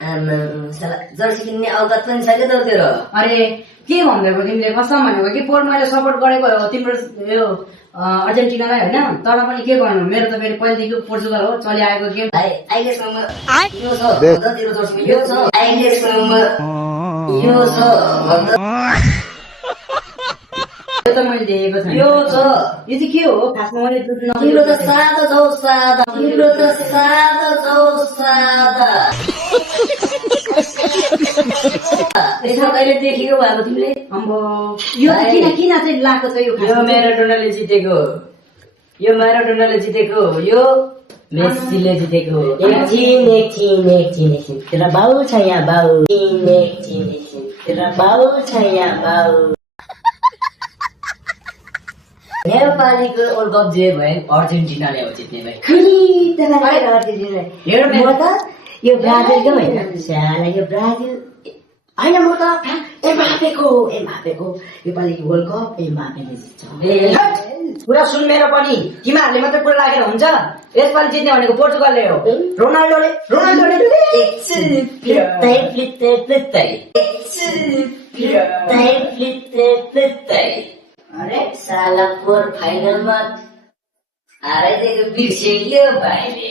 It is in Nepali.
जर्सी किन्ने औकात पनि छैन त तेरो। अरे के भन्दैको तिमीले? कसम भनेको कि मैले सपोर्ट गरेको हो तिम्रो यो अर्जेन्टिनालाई होइन, तर पनि के गर्नु, मेरो त फेरि पहिलेदेखि पोर्चुगल हो चलिआएको गेम। अहिलेसम्म यो छ भन्दा तेरो जर्सीमा यो छ, अहिलेसम्म यो छ भन्दा यो त मैले देखेको छैन। यो छ। यो चाहिँ के हो खासमा? मैले तिम्रो त सादा छौ सादा, तिम्रो त सादा छौ सादा। यसमा कहिले देखेको भएको तिमीले? अम्बो यो चाहिँ किन चाहिँ लाएको छ यो? यो म्याराडोनाले जितेको, यो म्याराडोनाले जितेको, यो मेस्सीले जितेको। एकछिन तेरा बाउ छ यहाँ बाउ, एकछिन तेरा बाउ छ यहाँ बाउ। नेपालीको वर्ल्ड कप जे भयो अर्जेन्टिनाले हो जित्ने भाइ। म त यो ब्राजिलको होइन साला, यो ब्राजिल होइन, म त एमबापेको योपालिको वर्ल्ड कप एमबापेले जित्छ। कुरा सुन मेरो पनि, तिमीहरूले मात्रै कुरा लागेर हुन्छ। यसपालि जित्ने भनेको पोर्चुगलले हो, रोनाल्डोले। अरे साला फोर फाइनलमा हाराइदिएको बिर्सेको भाइले।